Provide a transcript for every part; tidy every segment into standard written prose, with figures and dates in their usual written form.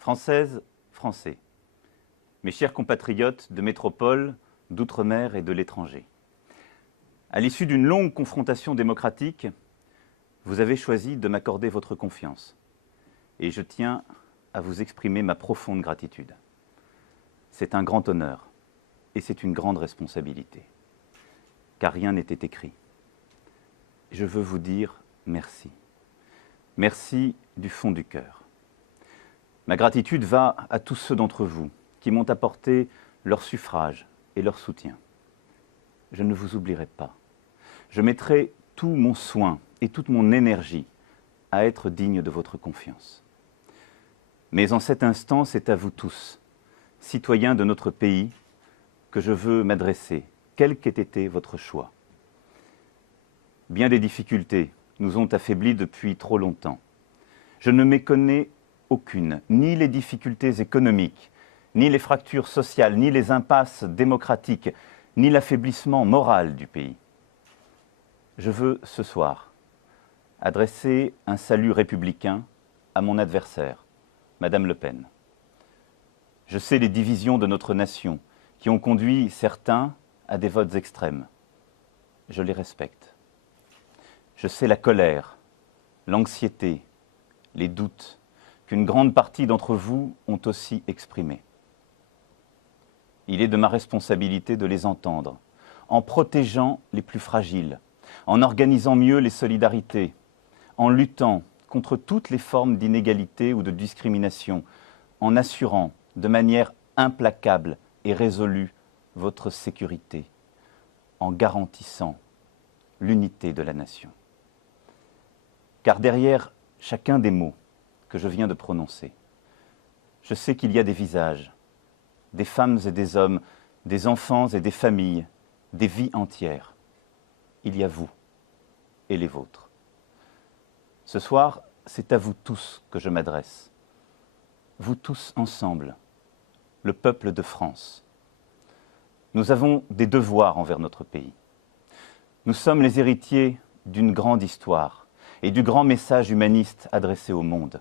Françaises, Français, mes chers compatriotes de métropole, d'outre-mer et de l'étranger. À l'issue d'une longue confrontation démocratique, vous avez choisi de m'accorder votre confiance. Et je tiens à vous exprimer ma profonde gratitude. C'est un grand honneur et c'est une grande responsabilité, car rien n'était écrit. Je veux vous dire merci. Merci du fond du cœur. Ma gratitude va à tous ceux d'entre vous qui m'ont apporté leur suffrage et leur soutien. Je ne vous oublierai pas. Je mettrai tout mon soin et toute mon énergie à être digne de votre confiance. Mais en cet instant, c'est à vous tous, citoyens de notre pays, que je veux m'adresser, quel qu'ait été votre choix. Bien des difficultés nous ont affaiblis depuis trop longtemps. Je ne méconnais aucune, ni les difficultés économiques, ni les fractures sociales, ni les impasses démocratiques, ni l'affaiblissement moral du pays. Je veux, ce soir, adresser un salut républicain à mon adversaire, Madame Le Pen. Je sais les divisions de notre nation qui ont conduit certains à des votes extrêmes. Je les respecte. Je sais la colère, l'anxiété, les doutes qu'une grande partie d'entre vous ont aussi exprimés. Il est de ma responsabilité de les entendre, en protégeant les plus fragiles, en organisant mieux les solidarités, en luttant contre toutes les formes d'inégalité ou de discrimination, en assurant de manière implacable et résolue votre sécurité, en garantissant l'unité de la nation. Car derrière chacun des mots que je viens de prononcer, je sais qu'il y a des visages, des femmes et des hommes, des enfants et des familles, des vies entières. Il y a vous et les vôtres. Ce soir, c'est à vous tous que je m'adresse. Vous tous ensemble, le peuple de France. Nous avons des devoirs envers notre pays. Nous sommes les héritiers d'une grande histoire et du grand message humaniste adressé au monde.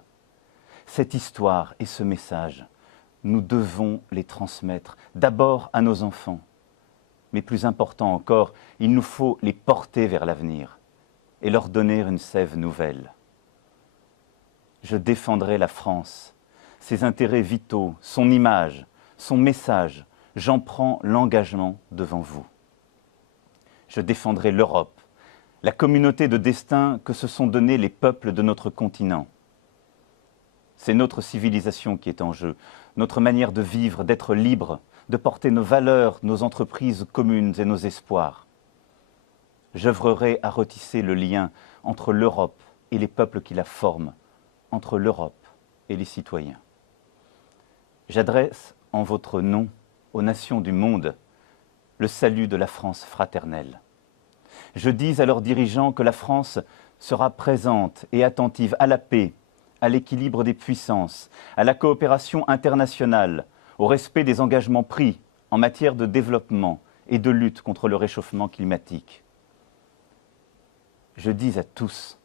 Cette histoire et ce message, nous devons les transmettre d'abord à nos enfants. Mais plus important encore, il nous faut les porter vers l'avenir et leur donner une sève nouvelle. Je défendrai la France, ses intérêts vitaux, son image, son message. J'en prends l'engagement devant vous. Je défendrai l'Europe, la communauté de destin que se sont donnés les peuples de notre continent. C'est notre civilisation qui est en jeu, notre manière de vivre, d'être libre, de porter nos valeurs, nos entreprises communes et nos espoirs. J'œuvrerai à retisser le lien entre l'Europe et les peuples qui la forment, entre l'Europe et les citoyens. J'adresse en votre nom aux nations du monde le salut de la France fraternelle. Je dis à leurs dirigeants que la France sera présente et attentive à la paix, à l'équilibre des puissances, à la coopération internationale, au respect des engagements pris en matière de développement et de lutte contre le réchauffement climatique. Je dis à tous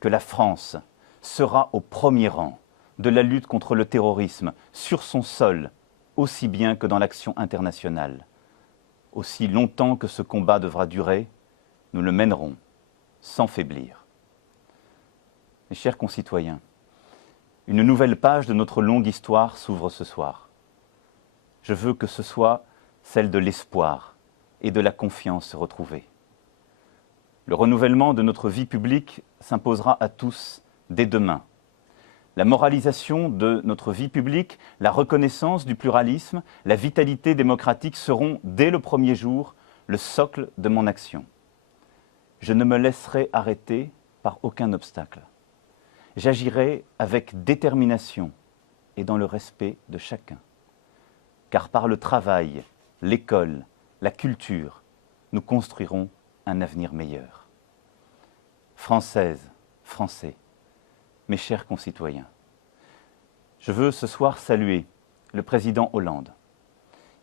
que la France sera au premier rang de la lutte contre le terrorisme sur son sol, aussi bien que dans l'action internationale. Aussi longtemps que ce combat devra durer, nous le mènerons sans faiblir. Mes chers concitoyens, une nouvelle page de notre longue histoire s'ouvre ce soir. Je veux que ce soit celle de l'espoir et de la confiance retrouvée. Le renouvellement de notre vie publique s'imposera à tous dès demain. La moralisation de notre vie publique, la reconnaissance du pluralisme, la vitalité démocratique seront, dès le premier jour, le socle de mon action. Je ne me laisserai arrêter par aucun obstacle. J'agirai avec détermination et dans le respect de chacun. Car par le travail, l'école, la culture, nous construirons un avenir meilleur. Françaises, Français, mes chers concitoyens, je veux ce soir saluer le président Hollande.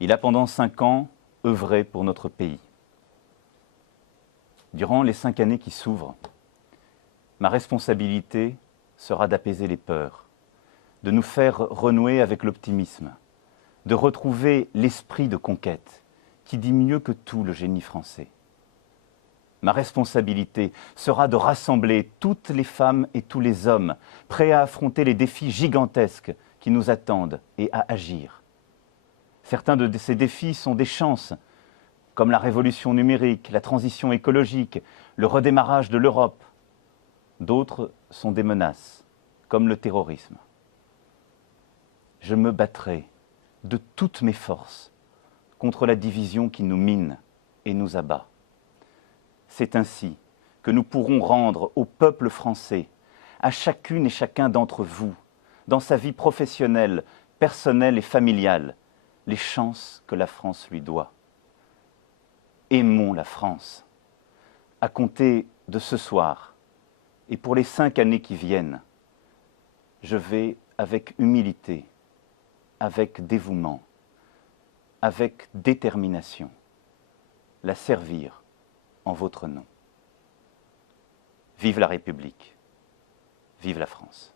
Il a pendant 5 ans œuvré pour notre pays. Durant les 5 années qui s'ouvrent, ma responsabilité sera d'apaiser les peurs, de nous faire renouer avec l'optimisme, de retrouver l'esprit de conquête qui dit mieux que tout le génie français. Ma responsabilité sera de rassembler toutes les femmes et tous les hommes prêts à affronter les défis gigantesques qui nous attendent et à agir. Certains de ces défis sont des chances, comme la révolution numérique, la transition écologique, le redémarrage de l'Europe. D'autres sont des menaces, comme le terrorisme. Je me battrai de toutes mes forces contre la division qui nous mine et nous abat. C'est ainsi que nous pourrons rendre au peuple français, à chacune et chacun d'entre vous, dans sa vie professionnelle, personnelle et familiale, les chances que la France lui doit. Aimons la France. À compter de ce soir et pour les 5 années qui viennent, je vais avec humilité, avec dévouement, avec détermination, la servir en votre nom. Vive la République, vive la France.